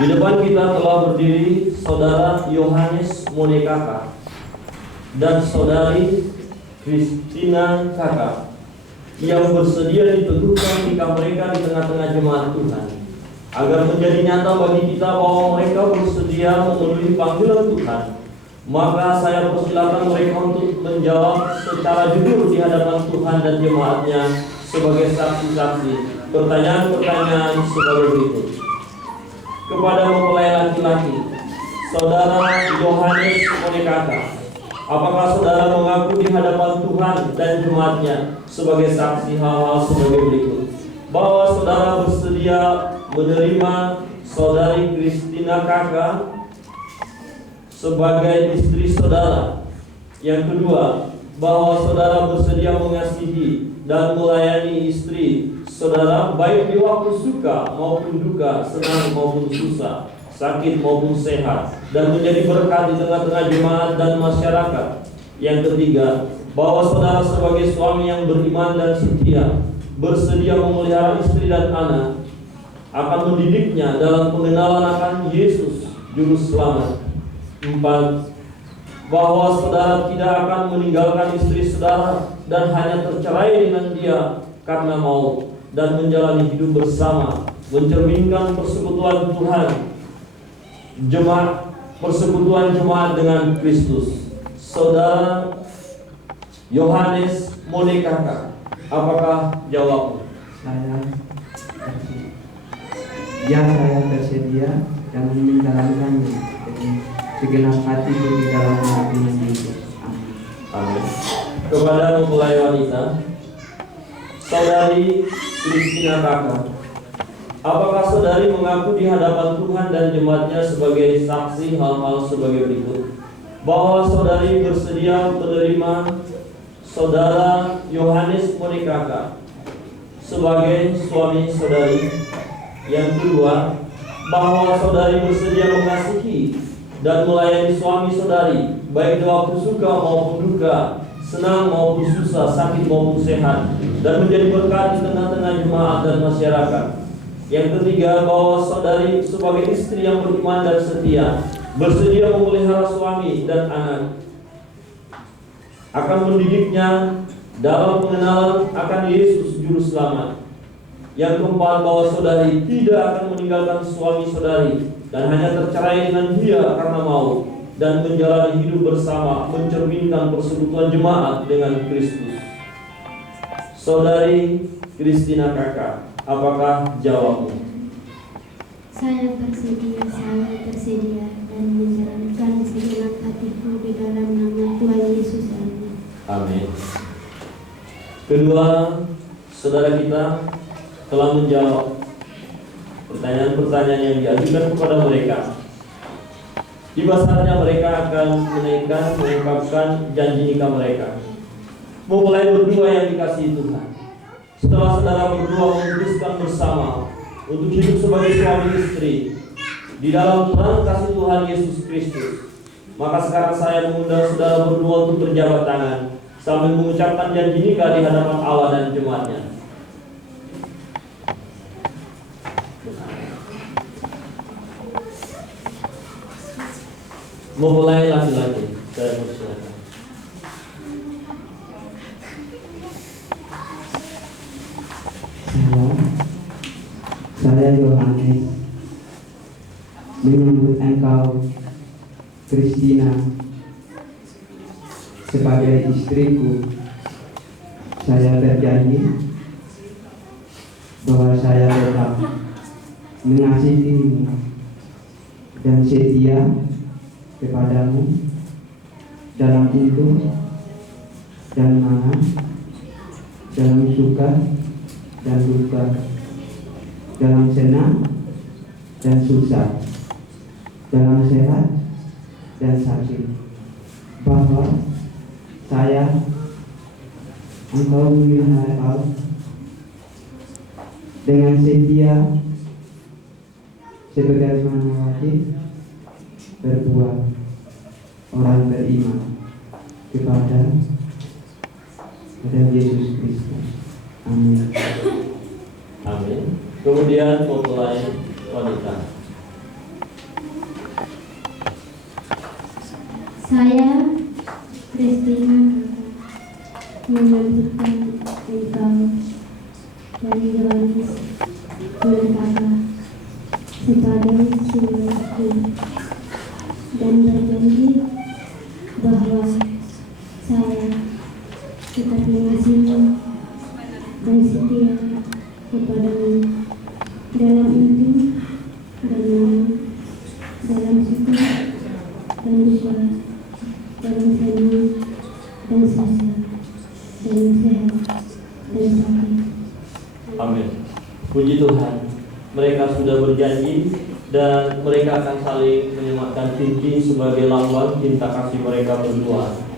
Di depan kita telah berdiri Saudara Yohanes Monekaka dan Saudari Christina Kaka yang bersedia diteguhkan nikah mereka di tengah-tengah jemaat Tuhan, agar menjadi nyata bagi kita bahwa mereka bersedia memenuhi panggilan Tuhan. Maka saya persilakan mereka untuk menjawab secara jujur di hadapan Tuhan dan jemaatnya sebagai saksi-saksi. Pertanyaan-pertanyaan sebagai berikut. Kepada mempelai laki-laki, Saudara Yohanes Monekaka, apakah saudara mengaku di hadapan Tuhan dan jemaatnya sebagai saksi hal-hal sebagai berikut? Bahwa saudara bersedia menerima Saudari Christina Kaka sebagai istri saudara. Yang kedua, bahwa saudara bersedia mengasihi dan melayani istri saudara baik di waktu suka maupun duka, senang maupun susah, sakit maupun sehat, dan menjadi berkat di tengah-tengah jemaat dan masyarakat. Yang ketiga, bahwa saudara sebagai suami yang beriman dan setia bersedia memelihara istri dan anak, akan mendidiknya dalam pengenalan akan Yesus Juru Selamat. 4. Bahwa saudara tidak akan meninggalkan istri saudara dan hanya tercerai dengan dia karena maut, dan menjalani hidup bersama, mencerminkan persekutuan Tuhan, persekutuan jemaat dengan Kristus. Saudara Yohanes Monekaka, apakah jawabmu? Saya bersedia dan menjalankannya dengan segenap hati di dalam nama Yesus. Amin. Kepada mempelai wanita, Saudari Christina Kaka, apakah saudari mengaku di hadapan Tuhan dan jemaatnya sebagai saksi hal-hal sebagai berikut? Bahwa saudari bersedia menerima Saudara Yohanes Monekaka sebagai suami saudari. Yang kedua, bahwa saudari bersedia mengasihi dan melayani suami saudari baik di waktu suka maupun duka, senang maupun susah, sakit maupun sehat, dan menjadi berkat di tengah-tengah jemaat dan masyarakat. Yang ketiga, bahwa saudari sebagai istri yang beriman dan setia bersedia memelihara suami dan anak, akan mendidiknya dalam pengenalan akan Yesus Juru Selamat. Yang keempat, bahwa saudari tidak akan meninggalkan suami saudari dan hanya tercerai dengan dia karena maut, dan menjalani hidup bersama, mencerminkan persekutuan jemaat dengan Kristus. Saudari Christina Kaka, apakah jawabmu? Saya bersedia dan menjalankan segenap hatiku di dalam nama Tuhan Yesus. Amin. Amin. Kedua, saudara kita telah menjawab pertanyaan-pertanyaan yang diajukan kepada mereka. Tiba saatnya mereka akan mengungkapkan janji nikah mereka. Mempelai berdua yang dikasihi Tuhan, setelah saudara berdua memutuskan bersama untuk hidup sebagai suami istri di dalam terang kasih Tuhan Yesus Kristus, maka sekarang saya mengundang saudara berdua untuk berjabat tangan sambil mengucapkan janji nikah di hadapan Allah dan jemaatnya. Mempelai laki-laki, saya persilakan. Saya Yohanes menyambut engkau Christina sebagai istriku. Saya berjanji bahwa saya tetap mengasihimu dan setia kepadamu dalam hidup dan mana, dalam suka dan duka, dalam senang dan susah, dalam sehat dan sakit, bahwa saya engkau memelihara kau dengan setia sebagaimana wajib berbuat orang beriman kepada Yesus Kristus. Amin. Amin. Kemudian mempelai wanita, Saya, Kristina, menyebutkan engkau dan Yohanes Murekaka sebagai suamiku dan berjanji bahwa saya tetap mengasihi dan setia kepadamu dalam mimpi dan malam, dalam suka dan duka, dalam senang dan susah, dalam sehat dan sakit. Amin. Puji Tuhan. Mereka sudah berjanji dan mereka akan saling menyematkan cincin sebagai lambang cinta kasih mereka berdua.